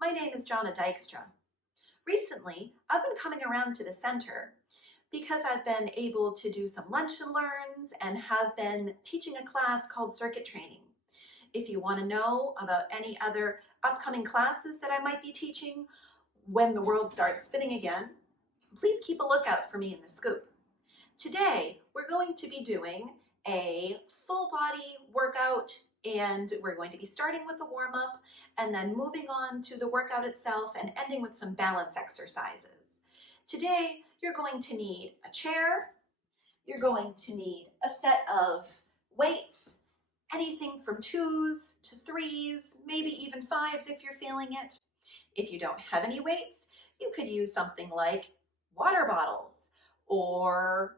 My name is Jonna Dijkstra. Recently, I've been coming around to the center because I've been able to do some lunch and learns and have been teaching a class called circuit training. If you want to know about any other upcoming classes that I might be teaching when the world starts spinning again, please keep a lookout for me in the scoop. Today, we're going to be doing a full body workout, and we're going to be starting with a warm-up and then moving on to the workout itself and ending with some balance exercises. Today, you're going to need a chair, you're going to need a set of weights, anything from 2s to 3s, maybe even 5s if you're feeling it. If you don't have any weights, you could use something like water bottles or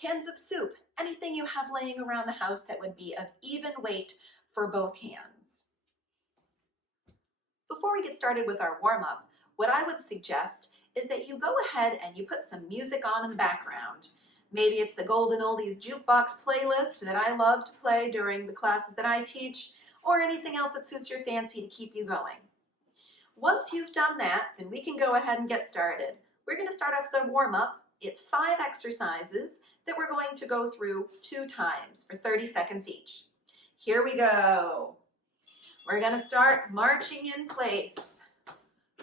cans of soup, anything you have laying around the house that would be of even weight for both hands. Before we get started with our warm-up, what I would suggest is that you go ahead and you put some music on in the background. Maybe it's the Golden Oldies Jukebox playlist that I love to play during the classes that I teach, or anything else that suits your fancy to keep you going. Once you've done that, then we can go ahead and get started. We're going to start off with the warm-up. It's 5 exercises that we're going to go through 2 times for 30 seconds each. Here we go. We're going to start marching in place.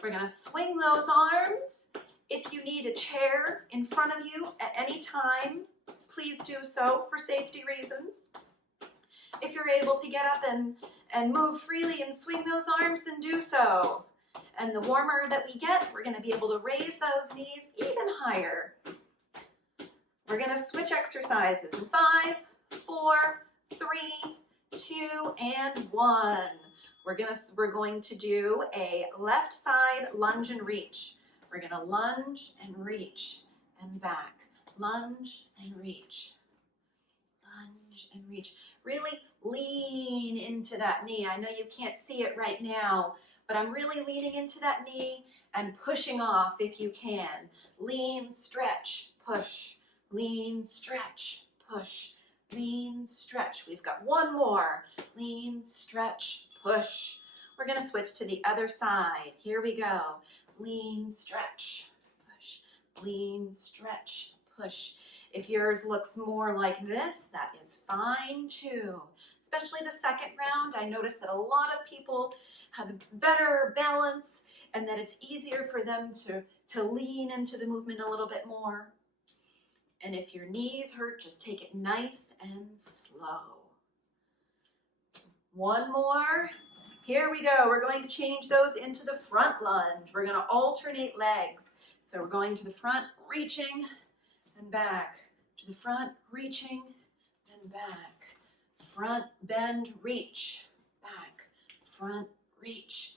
We're going to swing those arms. If you need a chair in front of you at any time, please do so for safety reasons. If you're able to get up and move freely and swing those arms, then do so. And the warmer that we get, we're going to be able to raise those knees even higher. We're going to switch exercises in 5, 4, 3, 2, and 1. We're going to do a left side lunge and reach. We're going to lunge and reach and back. Lunge and reach. Lunge and reach. Really lean into that knee. I know you can't see it right now, but I'm really leaning into that knee and pushing off if you can. Lean, stretch, push. Lean, stretch, push. Lean, stretch. We've got one more. Lean, stretch, push. We're going to switch to the other side. Here we go. Lean, stretch, push. Lean, stretch, push. If yours looks more like this, that is fine too. Especially the second round, I noticed that a lot of people have better balance and that it's easier for them to lean into the movement a little bit more. And if your knees hurt, just take it nice and slow. One more. Here we go. We're going to change those into the front lunge. We're going to alternate legs. So we're going to the front, reaching, and back. To the front, reaching, and back. Front, bend, reach, back. Front, reach,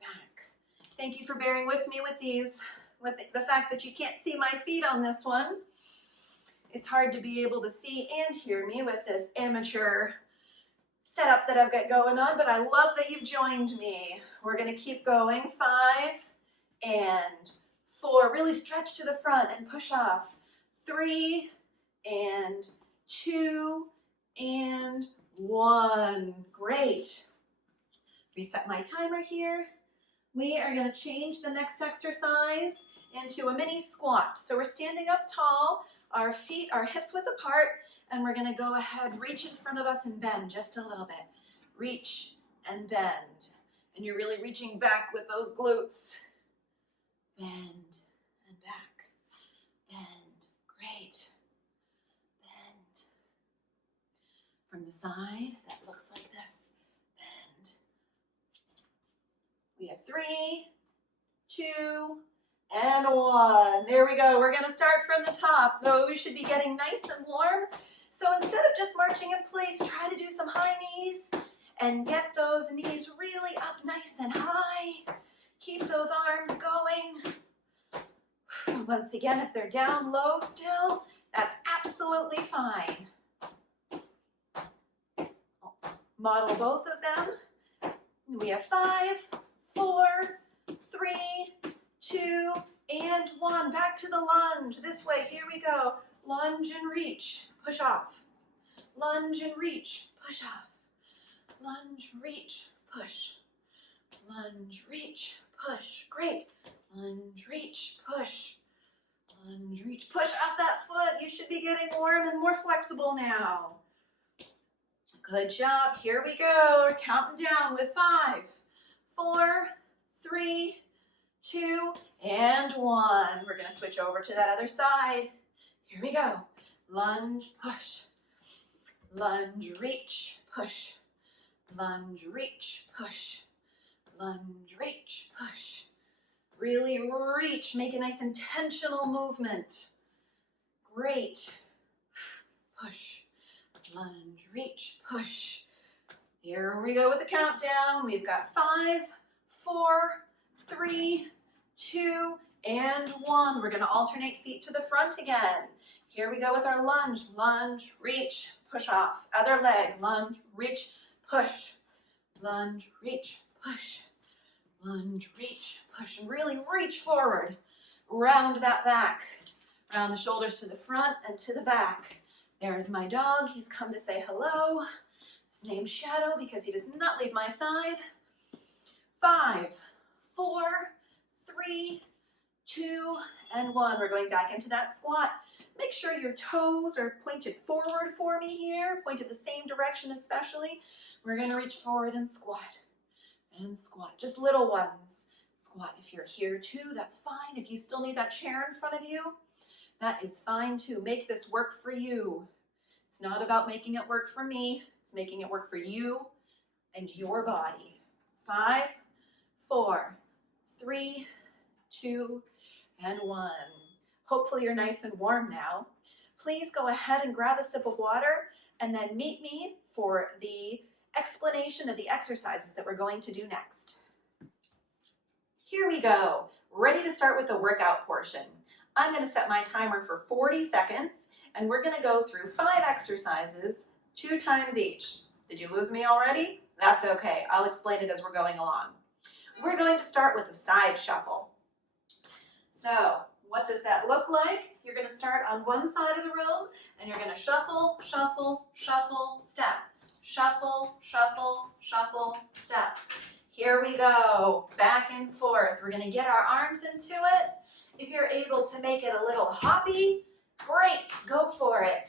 back. Thank you for bearing with me with these, with the fact that you can't see my feet on this one. It's hard to be able to see and hear me with this amateur setup that I've got going on, but I love that you've joined me. We're going to keep going. 5 and 4. Really stretch to the front and push off. 3 and 2 and 1. Great. Reset my timer here. We are going to change the next exercise into a mini squat. So we're standing up tall, our feet are hips width apart, and we're going to go ahead, reach in front of us and bend just a little bit. Reach and bend. And you're really reaching back with those glutes. Bend and back. Bend. Great. Bend. From the side, that looks like this. Bend. We have 3, 2, and 1. There we go. We're going to start from the top. Those should be getting nice and warm. So instead of just marching in place, try to do some high knees and get those knees really up nice and high. Keep those arms going. Once again, if they're down low still, that's absolutely fine. Model both of them. We have 5, 4, 3, 2, and 1. Back to the lunge. This way. Here we go. Lunge and reach. Push off. Lunge and reach. Push off. Lunge, reach, push. Lunge, reach, push. Great. Lunge, reach, push. Lunge, reach, push up that foot. You should be getting warm and more flexible now. Good job. Here we go. We're counting down with 5, 4, 3, 2, and 1. We're going to switch over to that other side. Here we go. Lunge, push. Lunge, reach, push. Lunge, reach, push. Lunge, reach, push. Really reach. Make a nice intentional movement. Great. Push. Lunge, reach, push. Here we go with the countdown. We've got 5, 4, 3, 2, and 1. We're going to alternate feet to the front again. Here we go with our lunge. Lunge, reach, push off. Other leg. Lunge, reach, push. Lunge, reach, push. Lunge, reach, push. And really reach forward. Round that back. Round the shoulders to the front and to the back. There's my dog. He's come to say hello. His name's Shadow because he does not leave my side. 5, 4, 3, 2, and 1. We're going back into that squat. Make sure your toes are pointed forward for me here. Pointed the same direction especially. We're going to reach forward and squat. And squat. Just little ones. Squat. If you're here too, that's fine. If you still need that chair in front of you, that is fine too. Make this work for you. It's not about making it work for me. It's making it work for you and your body. 5, 4, 3, 2, and 1. Hopefully you're nice and warm now. Please go ahead and grab a sip of water and then meet me for the explanation of the exercises that we're going to do next. Here we go. Ready to start with the workout portion. I'm going to set my timer for 40 seconds, and we're going to go through 5 exercises, 2 times each. Did you lose me already? That's okay. I'll explain it as we're going along. We're going to start with a side shuffle. So, what does that look like? You're going to start on one side of the room, and you're going to shuffle, shuffle, shuffle, step. Shuffle, shuffle, shuffle, step. Here we go. Back and forth. We're going to get our arms into it. If you're able to make it a little hoppy, great, go for it.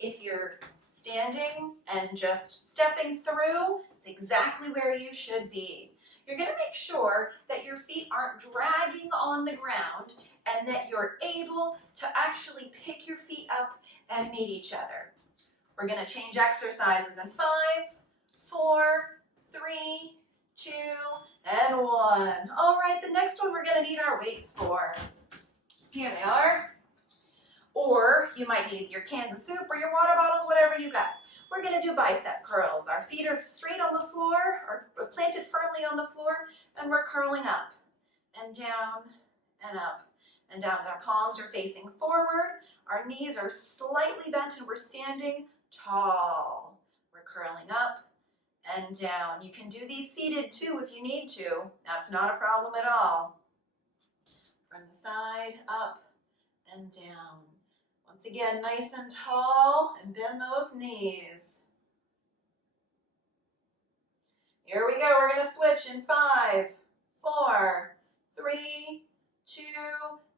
If you're standing and just stepping through, it's exactly where you should be. You're going to make sure that your feet aren't dragging on the ground and that you're able to actually pick your feet up and meet each other. We're going to change exercises in 5, 4, 3, 2, and 1. All right, the next one we're going to need our weights for. Here they are. Or you might need your cans of soup or your water bottles, whatever you got. We're going to do bicep curls. Our feet are straight on the floor or planted firmly on the floor, and we're curling up and down and up and down. Our palms are facing forward. Our knees are slightly bent and we're standing tall. We're curling up and down. You can do these seated too if you need to. That's not a problem at all. From the side, up and down. Once again, nice and tall, and bend those knees. Here we go. We're going to switch in 5, 4, 3, 2,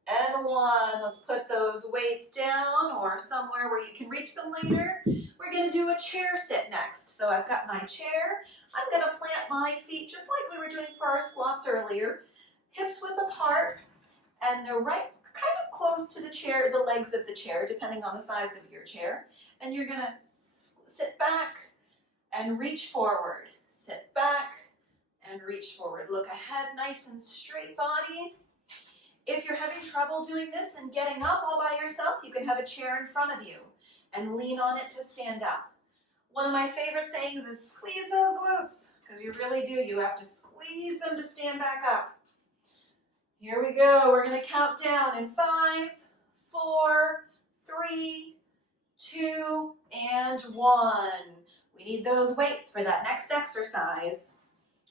and 1. Let's put those weights down or somewhere where you can reach them later. We're going to do a chair sit next. So I've got my chair. I'm going to plant my feet just like we were doing for our squats earlier. Hips width apart, and they're right kind of close to the chair, the legs of the chair, depending on the size of your chair. And you're going to sit back and reach forward. Sit back and reach forward. Look ahead, nice and straight body. If you're having trouble doing this and getting up all by yourself, you can have a chair in front of you and lean on it to stand up. One of my favorite sayings is squeeze those glutes, because you really do. You have to squeeze them to stand back up. Here we go. We're going to count down in 5, 4, 3, 2, and 1. We need those weights for that next exercise.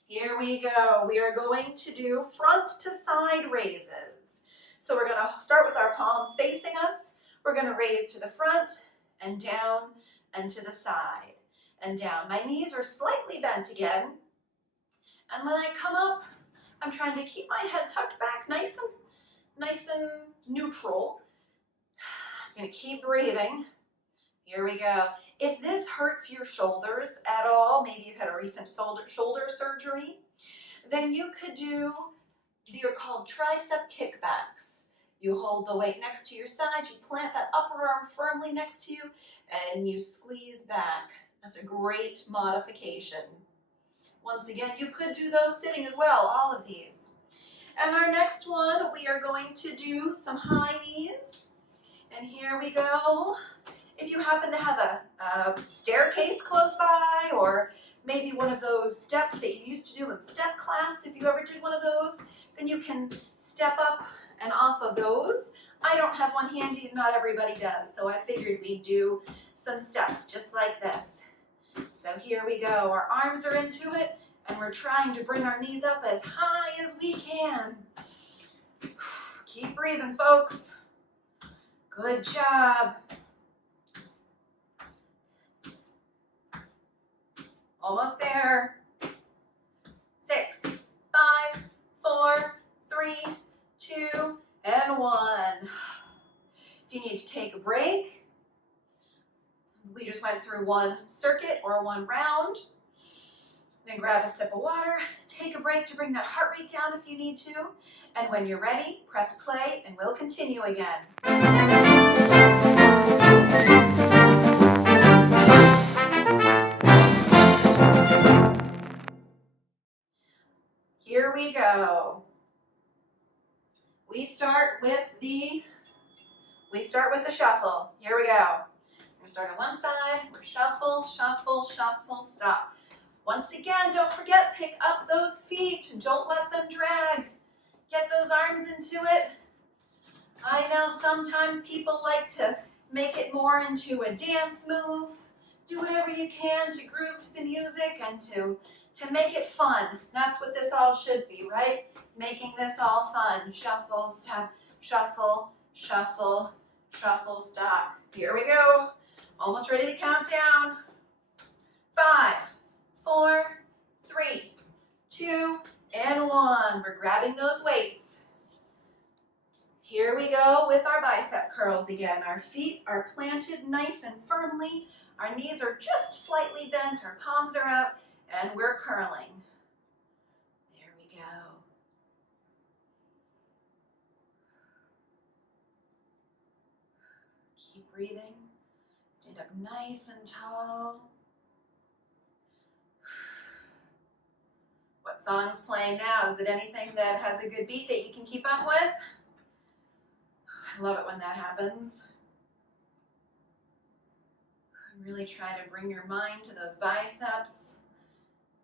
Here we go. We are going to do front to side raises. So we're going to start with our palms facing us. We're going to raise to the front and down and to the side and down. My knees are slightly bent again. And when I come up, I'm trying to keep my head tucked back, nice and neutral. I'm gonna keep breathing. Here we go. If this hurts your shoulders at all, maybe you've had a recent shoulder surgery, then you could do, they're called tricep kickbacks. You hold the weight next to your side, you plant that upper arm firmly next to you, and you squeeze back. That's a great modification. Once again, you could do those sitting as well, all of these. And our next one, we are going to do some high knees. And here we go. If you happen to have a staircase close by, or maybe one of those steps that you used to do in step class, if you ever did one of those, then you can step up and off of those. I don't have one handy and not everybody does, so I figured we'd do some steps just like this. So here we go, our arms are into it, and we're trying to bring our knees up as high as we can. Keep breathing, folks. Good job. Almost there. 6, 5, 4, 3, 2, and 1. If you need to take a break, we just went through one circuit or one round. Then grab a sip of water, take a break to bring that heart rate down if you need to. And when you're ready, press play and we'll continue again. Here we go. We start with the shuffle. Here we go. We're going to start on one side. We're shuffle, shuffle, shuffle, stop. Once again, don't forget, pick up those feet. Don't let them drag. Get those arms into it. I know sometimes people like to make it more into a dance move. Do whatever you can to groove to the music and to make it fun. That's what this all should be, right? Making this all fun. Shuffle, stop, shuffle, shuffle, shuffle, stop. Here we go. Almost ready to count down. 5, 4, 3, 2, and 1. We're grabbing those weights. Here we go with our bicep curls again. Our feet are planted nice and firmly. Our knees are just slightly bent. Our palms are out, and we're curling. There we go. Keep breathing. Stand up nice and tall. What song's playing now? Is it anything that has a good beat that you can keep up with? I love it when that happens. Really try to bring your mind to those biceps.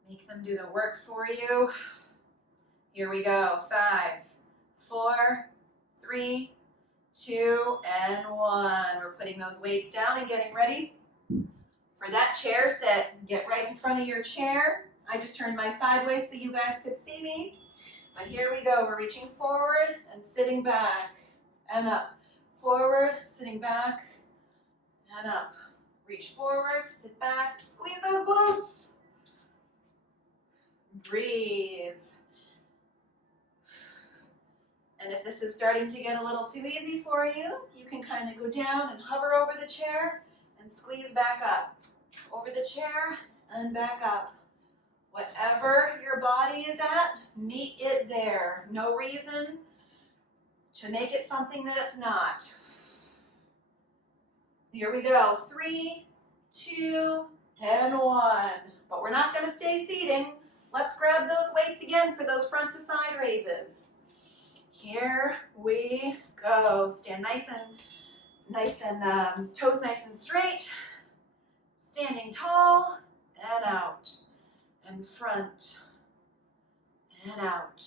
Make them do the work for you. Here we go. 5, 4, 3, 2, and 1. We're putting those weights down and getting ready for that chair sit. Get right in front of your chair. I just turned my sideways so you guys could see me. But here we go. We're reaching forward and sitting back and up. Forward, sitting back, and up. Reach forward, sit back, squeeze those glutes. Breathe. And if this is starting to get a little too easy for you, you can kind of go down and hover over the chair and squeeze back up. Over the chair and back up. Whatever your body is at, meet it there. No reason to make it something that it's not. Here we go. 3, 2, and 1. But we're not going to stay seating. Let's grab those weights again for those front to side raises. Here we go. Stand nice and toes nice and straight. Standing tall and out and front and out.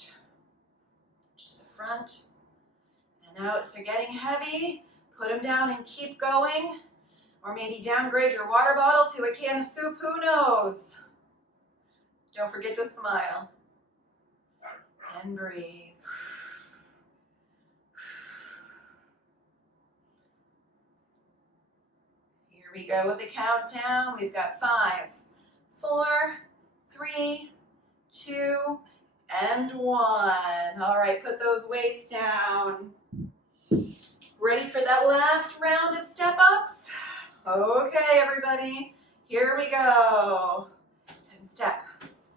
Just the front and out. If they're getting heavy, put them down and keep going. Or maybe downgrade your water bottle to a can of soup, who knows? Don't forget to smile. And breathe. Here we go with the countdown. We've got 5, 4, 3, 2, those weights down. Ready for that last round of step-ups? Okay, everybody, here we go. And step,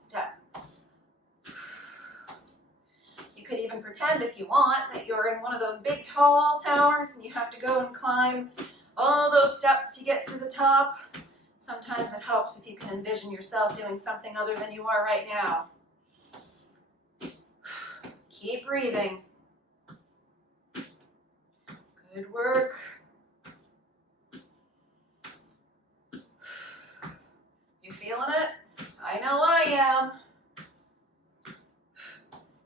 step. You could even pretend, if you want, that you're in one of those big tall towers and you have to go and climb all those steps to get to the top. Sometimes it helps if you can envision yourself doing something other than you are right now. Keep breathing. Good work. You feeling it? I know I am.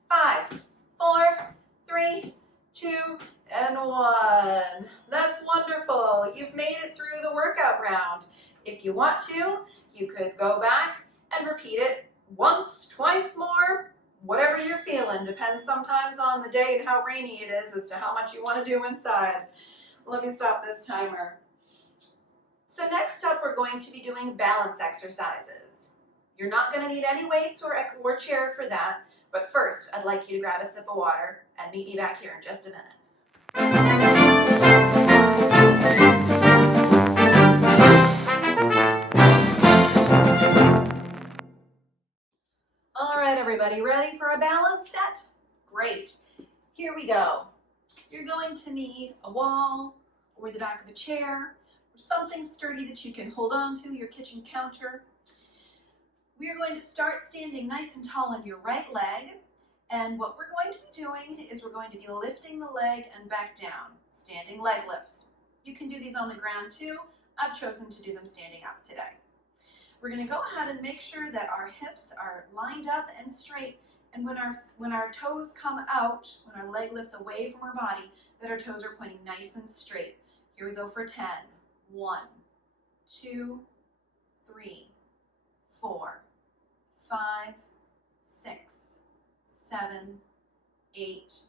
5, 4, 3, 2, and 1. That's wonderful. You've made it through the workout round. If you want to, you could go back and repeat it once, twice more, whatever you're feeling. Depends sometimes on the day and how rainy it is as to how much you want to do inside. Let me stop this timer. So next up, we're going to be doing balance exercises. You're not going to need any weights or chair for that, but first, I'd like you to grab a sip of water and meet me back here in just a minute. All right, everybody, ready for a balance set? Great. Here we go. You're going to need a wall or the back of a chair or something sturdy that you can hold on to, your kitchen counter. We are going to start standing nice and tall on your right leg. And what we're going to be doing is we're going to be lifting the leg and back down, standing leg lifts. You can do these on the ground too. I've chosen to do them standing up today. We're going to go ahead and make sure that our hips are lined up and straight, and when our toes come out, when our leg lifts away from our body, that our toes are pointing nice and straight. Here we go for 10. 1, 2, 3, 4, 5, 6, 7, 8,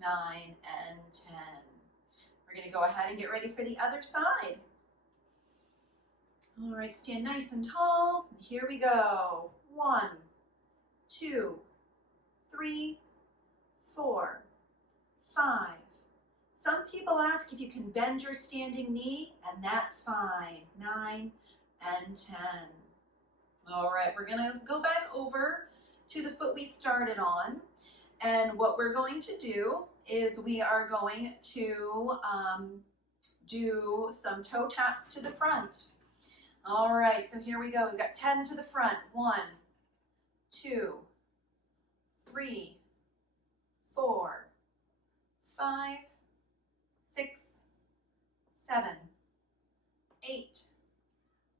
9, and 10. We're going to go ahead and get ready for the other side. All right, stand nice and tall. Here we go. 1, 2, 3, 4, 5. Some people ask if you can bend your standing knee, and that's fine. 9 and 10. All right, we're going to go back over to the foot we started on. And what we're going to do is we are going to do some toe taps to the front. All right, so here we go. We've got 10 to the front. 1, 2, 3, 4, 5, 6, 7, 8,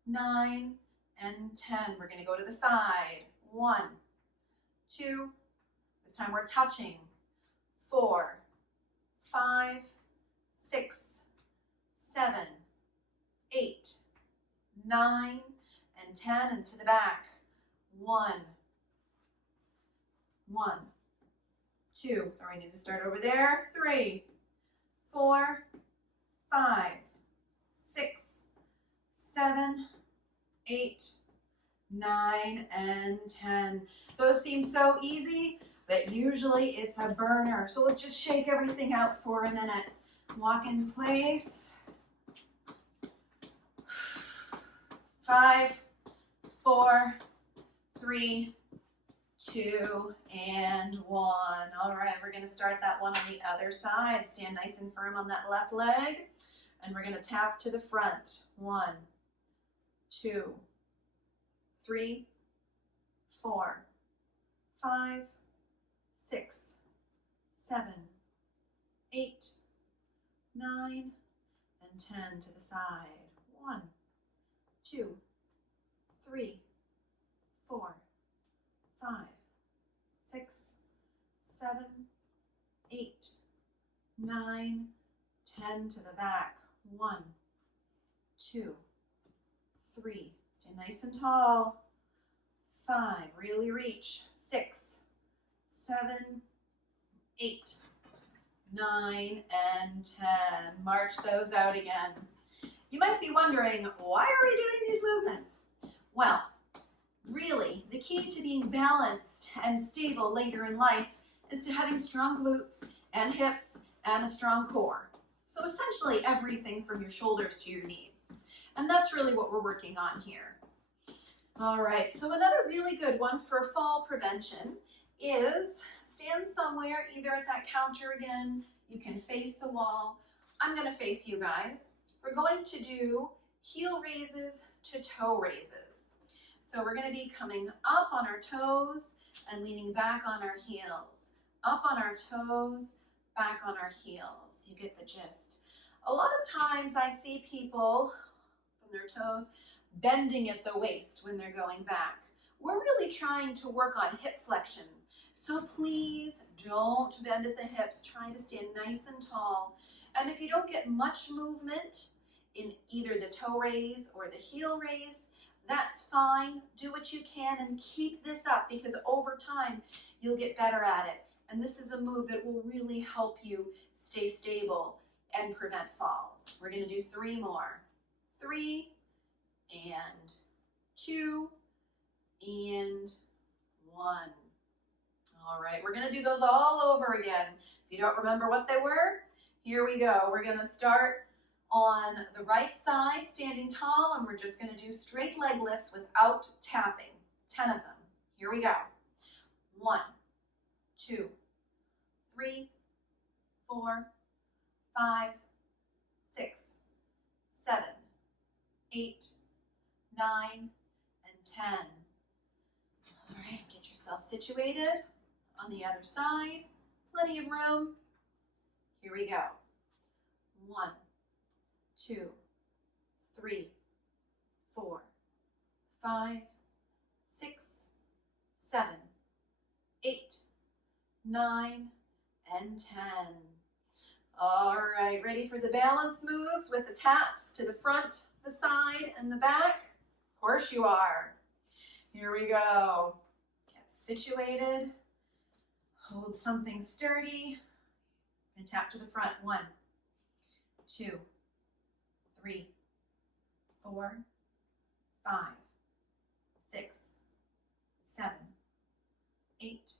9, and 10. We're going to go to the side. 1, 2, this time we're touching. 4, 5, 6, 7, 8, 9, and 10, and to the back. 1, 2, sorry, I need to start over there. 3, 4, 5, 6, 7, 8, 9, and 10. Those seem so easy, but usually it's a burner. So let's just shake everything out for a minute. Walk in place. 5, 4, 3, 2, and 1. All right, we're going to start that one on the other side. Stand nice and firm on that left leg, and we're going to tap to the front. 1, 2, 3, 4, 5, 6, 7, 8, 9, and 10 to the side. 1, 2, 3, 4, 5, 6, 7, 8, 9, 10 to the back. 1, 2, 3, stay nice and tall. 5, really reach. 6, 7, 8, 9, and 10. March those out again. You might be wondering, why are we doing these movements? Well, really, the key to being balanced and stable later in life is to having strong glutes and hips and a strong core. So essentially everything from your shoulders to your knees. And that's really what we're working on here. All right, so another really good one for fall prevention is stand somewhere, either at that counter again, you can face the wall. I'm gonna face you guys. We're going to do heel raises to toe raises. So we're gonna be coming up on our toes and leaning back on our heels. Up on our toes, back on our heels. You get the gist. A lot of times I see people from their toes bending at the waist when they're going back. We're really trying to work on hip flexion. So please don't bend at the hips. Try to stand nice and tall. And if you don't get much movement in either the toe raise or the heel raise, that's fine. Do what you can and keep this up, because over time you'll get better at it. And this is a move that will really help you stay stable and prevent falls. We're going to do 3 more. 3 and 2 and 1. All right, we're going to do those all over again. If you don't remember what they were, here we go. We're going to start on the right side, standing tall, and we're just going to do straight leg lifts without tapping. 10 of them. Here we go. 1, 2, 3, 4, 5, 6, 7, 8, 9, and 10. All right, get yourself situated on the other side. Plenty of room. Here we go. 1, 2, 3, 4, 5, 6, 7, 8, 9, and 10. All right, ready for the balance moves with the taps to the front, the side, and the back? Of course you are. Here we go. Get situated. Hold something sturdy. And tap to the front. 1, 2, 3, 4, 5, 6, 7, 8,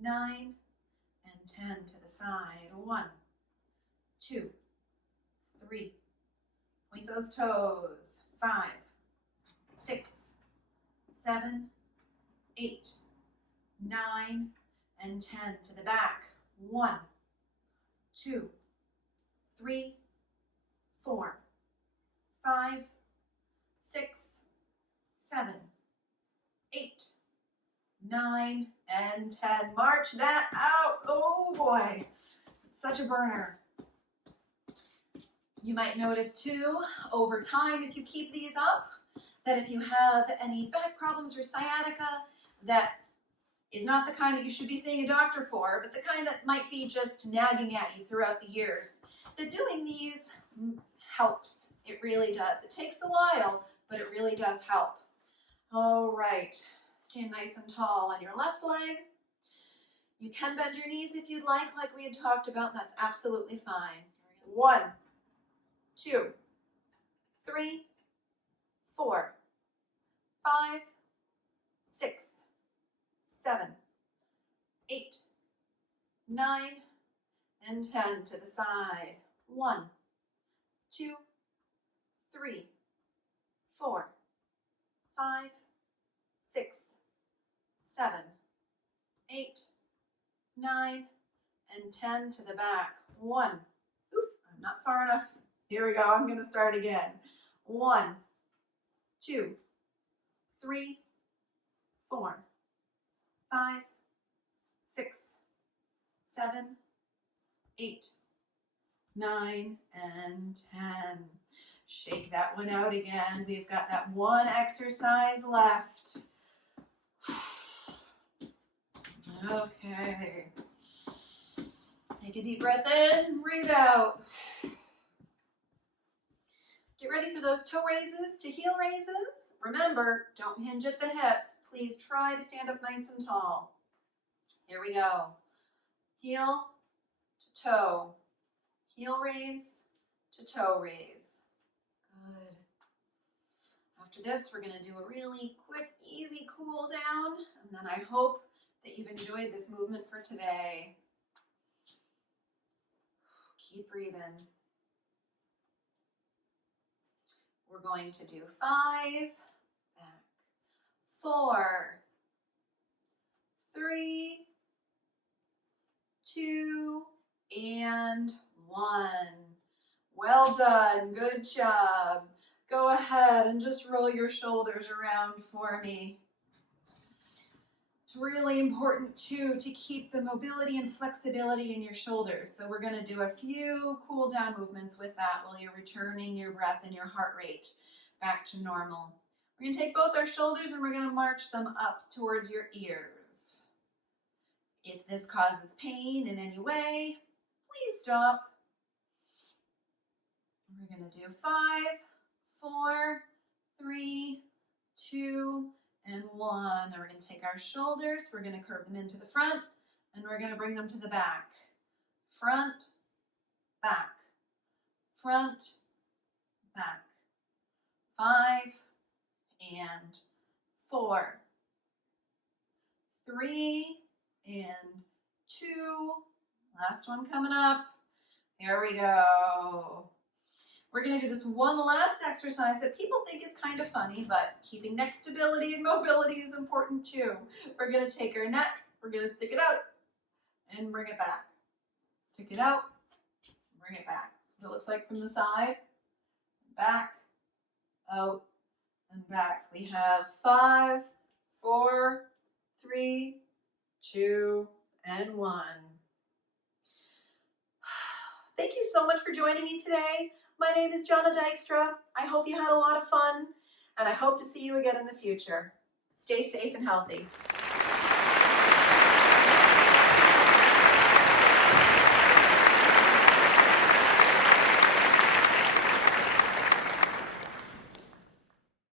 9, and 10 to the side. 1, 2, 3. Point those toes. 5, 6, 7, 8, 9, and 10 to the back. 1, 2, 3, 4, 5, 6, 7, 8, 9, and 10. March that out. Oh boy, it's such a burner. You might notice too, over time, if you keep these up, that if you have any back problems or sciatica, that is not the kind that you should be seeing a doctor for, but the kind that might be just nagging at you throughout the years, that doing these helps. It really does. It takes a while, but it really does help. All right, stand nice and tall on your left leg. You can bend your knees if you'd like we had talked about. That's absolutely fine. 1, 2, 3, 4, 5, 6, 7, 8, 9, and 10 to the side. 1, 2, 3, 4, 5, 6, 7, 8, 9, and 10 to the back. 1. Oop, I'm not far enough. Here we go. I'm going to start again. 1, 2, 3, 4, 5, 6, 7, 8, 9, and 10. Shake that one out again. We've got that one exercise left. Okay. Take a deep breath in, breathe out. Get ready for those toe raises to heel raises. Remember, don't hinge at the hips. Please try to stand up nice and tall. Here we go. Heel to toe. Heel raise to toe raise. Good. After this, we're going to do a really quick, easy cool down. And then I hope that you've enjoyed this movement for today. Keep breathing. We're going to do 5, back, 4, 3, 2, and 1. Well done, good job. Go ahead and just roll your shoulders around for me. It's really important too to keep the mobility and flexibility in your shoulders. So we're going to do a few cool down movements with that while you're returning your breath and your heart rate back to normal. We're going to take both our shoulders and we're going to march them up towards your ears. If this causes pain in any way, please stop. We're going to do 5, 4, 3, 2, and 1. And we're going to take our shoulders, we're going to curve them into the front, and we're going to bring them to the back. Front, back, front, back. 5, and 4, 3, and 2. Last one coming up. Here we go. We're going to do this one last exercise that people think is kind of funny, but keeping neck stability and mobility is important too. We're going to take our neck, we're going to stick it out, and bring it back. Stick it out, bring it back. That's what it looks like from the side. Back, out, and back. We have 5, 4, 3, 2, and 1. Thank you so much for joining me today. My name is Jonna Dijkstra. I hope you had a lot of fun, and I hope to see you again in the future. Stay safe and healthy.